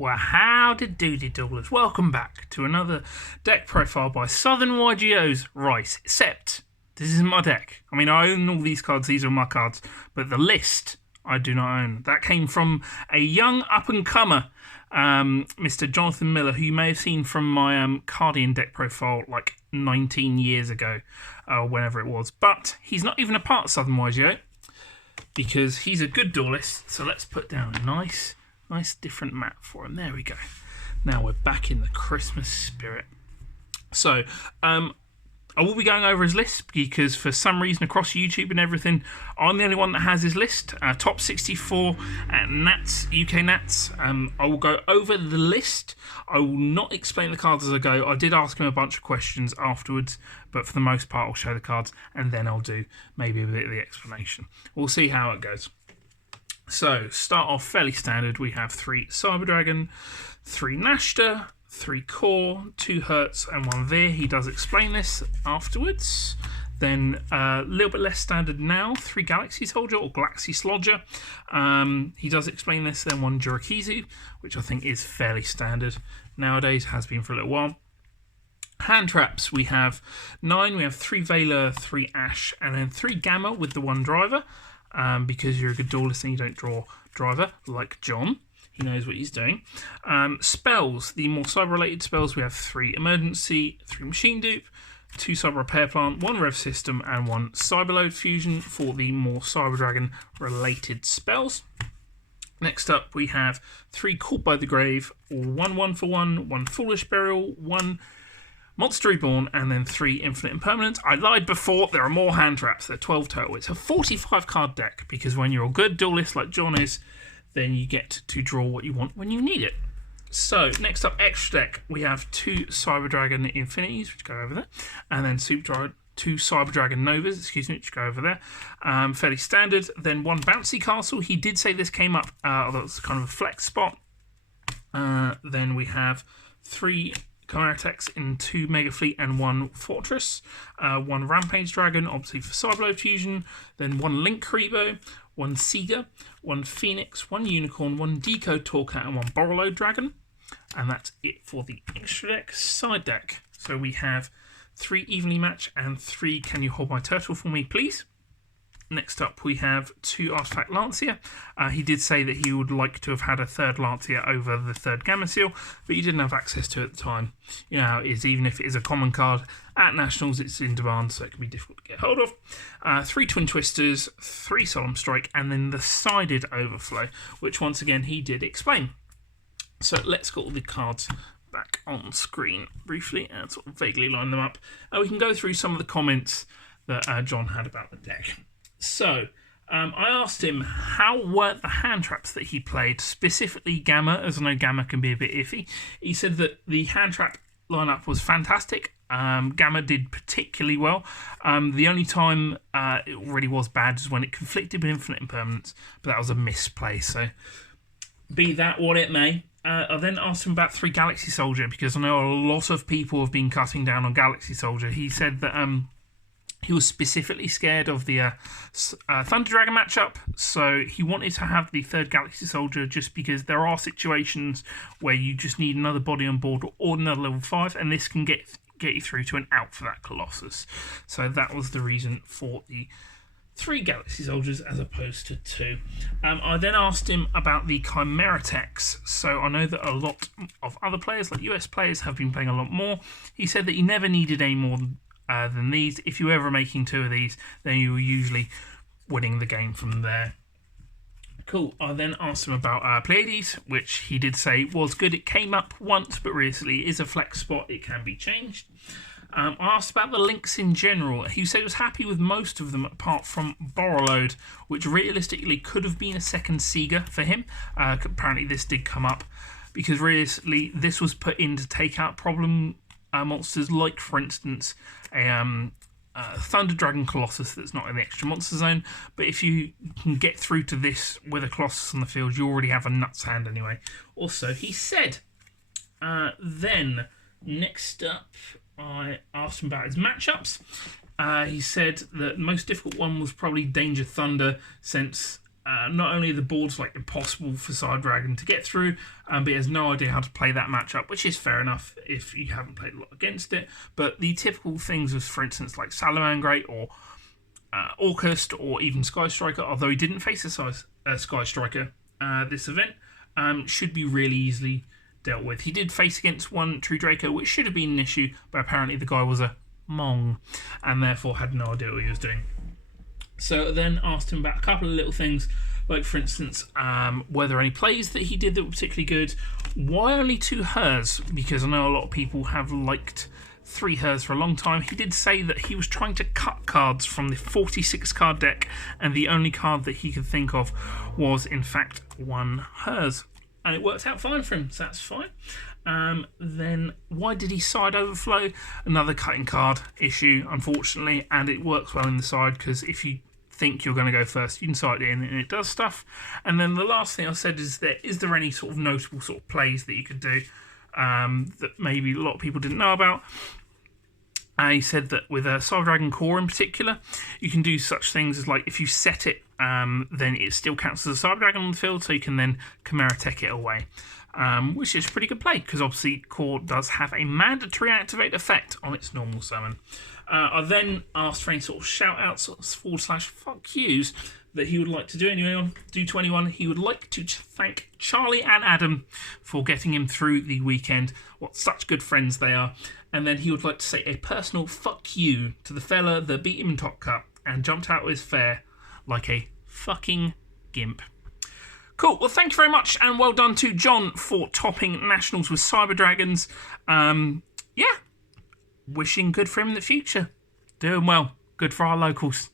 Well, howdy doody doublers. Welcome back to another deck profile by Southern YGO's Rice. Except, this isn't my deck. I mean, I own all these cards, these are my cards, but the list I do not own. That came from a young up-and-comer, Mr. Jon Miller, who you may have seen from my Cardian deck profile like 19 years ago, whenever it was. But he's not even a part of Southern YGO, because he's a good duelist, so let's put down a nice different map for him. There we go. Now we're back in the Christmas spirit. So, I will be going over his list because for some reason across YouTube and everything, I'm the only one that has his list. Top 64 at Nats, UK Nats. I will go over the list. I will not explain the cards as I go. I did ask him a bunch of questions afterwards, but for the most part I'll show the cards and then I'll do maybe a bit of the explanation. We'll see how it goes. So, start off fairly standard. We have 3 Cyber Dragon, 3 Nashta, 3 Core, 2 Hertz, and 1 Veer. He does explain this afterwards. Then, a little bit less standard now, 3 Galaxy Soldier or Galaxy Slodger. He does explain this. Then 1 Jurakizu, which I think is fairly standard nowadays, has been for a little while. Hand traps, we have 9. We have 3 Veiler, 3 Ash, and then 3 Gamma with the 1 Driver. Because you're a good duelist and you don't draw driver like John. He knows what he's doing. Spells, the more cyber-related spells, we have 3 Emergency, 3 Machine Dupe, 2 Cyber Repair Plant, 1 Rev System, and 1 Cyberload Fusion for the more Cyber Dragon-related spells. Next up, we have 3 Caught by the Grave, 1 1-for-1, 1 Foolish Burial, 1 Monster Reborn, and then 3 Infinite Impermanence. I lied before, there are more hand traps. There are 12 total. It's a 45 card deck because when you're a good duelist like John is, then you get to draw what you want when you need it. So, next up, extra deck. We have 2 Cyber Dragon Infinities, which go over there, and then 2 Cyber Dragon Novas, which go over there. Fairly standard. Then 1 Bouncy Castle. He did say this came up, that's kind of a flex spot. Then we have 3 Chimera Techs in 2 Mega Fleet and 1 Fortress, 1 Rampage Dragon, obviously for Cyberload Fusion, then 1 Link Karibo, 1 Seeger, 1 Phoenix, 1 Unicorn, 1 Decode Torcat, and 1 Borrowload Dragon. And that's it for the extra deck. Side deck. So we have 3 Evenly Match and 3 Can You Hold My Turtle For Me Please? Next up, we have 2 Artifact Lancia. He did say that he would like to have had a 3rd Lancia over the 3rd Gamma Seal, but he didn't have access to it at the time. You know how it is, even if it is a common card, at Nationals it's in demand, so it can be difficult to get hold of. 3 Twin Twisters, 3 Solemn Strike, and then the Sided Overflow, which once again he did explain. So let's get all the cards back on screen briefly and sort of vaguely line them up. And we can go through some of the comments that John had about the deck. So, I asked him how were the hand traps that he played, specifically Gamma, as I know Gamma can be a bit iffy. He said that the hand trap lineup was fantastic. Gamma did particularly well. The only time it really was bad is when it conflicted with Infinite Impermanence, but that was a misplay, so be that what it may. I then asked him about 3 Galaxy Soldier, because I know a lot of people have been cutting down on Galaxy Soldier. He said that he was specifically scared of the Thunder Dragon matchup, so he wanted to have the 3rd Galaxy Soldier just because there are situations where you just need another body on board or another level 5, and this can get you through to an out for that Colossus. So that was the reason for the 3 Galaxy Soldiers as opposed to 2. I then asked him about the Chimera Techs. So I know that a lot of other players, like US players, have been playing a lot more. He said that he never needed any more than these. If you were ever making 2 of these, then you were usually winning the game from there. Cool. I then asked him about Pleiades, which he did say was good. It came up once, but recently it is a flex spot. It can be changed. I asked about the links in general. He said he was happy with most of them apart from Borrowload, which realistically could have been a 2nd Seeger for him. Apparently this did come up because realistically this was put in to take out problem monsters like, for instance, a Thunder Dragon Colossus that's not in the extra monster zone. But if you can get through to this with a Colossus on the field, you already have a nuts hand anyway. Also, he said, then next up, I asked him about his matchups. He said that the most difficult one was probably Danger Thunder, since not only are the boards like impossible for Cyber Dragon to get through, but he has no idea how to play that matchup, which is fair enough if you haven't played a lot against it. But the typical things of, for instance, like Salamangreat or Orcust or even Sky Striker, although he didn't face a Sky Striker this event, should be really easily dealt with. He did face against one True Draco, which should have been an issue, but apparently the guy was a Mong and therefore had no idea what he was doing. So then asked him about a couple of little things, like for instance, were there any plays that he did that were particularly good? Why only 2 hers? Because I know a lot of people have liked 3 hers for a long time. He did say that he was trying to cut cards from the 46 card deck, and the only card that he could think of was in fact 1 hers. And it worked out fine for him, so that's fine. Then why did he side overflow? Another cutting card issue, unfortunately, and it works well in the side because if you think you're going to go first, you can side it in and it does stuff. And then the last thing I said is there any sort of notable sort of plays that you could do that maybe a lot of people didn't know about? He said that with a Cyber Dragon Core in particular, you can do such things as, like, if you set it, then it still counts as a Cyber Dragon on the field, so you can then Chimera Tech it away, which is a pretty good play, because obviously Core does have a mandatory activate effect on its normal summon. I then asked for any sort of shout-outs / fuck yous that he would like to do. To anyone he would like to thank Charlie and Adam for getting him through the weekend. What such good friends they are. And then he would like to say a personal fuck you to the fella that beat him in Top Cup and jumped out of his fair like a fucking gimp. Cool. Well, thank you very much, and well done to Jon for topping Nationals with Cyber Dragons. Yeah. Wishing good for him in the future. Doing well. Good for our locals.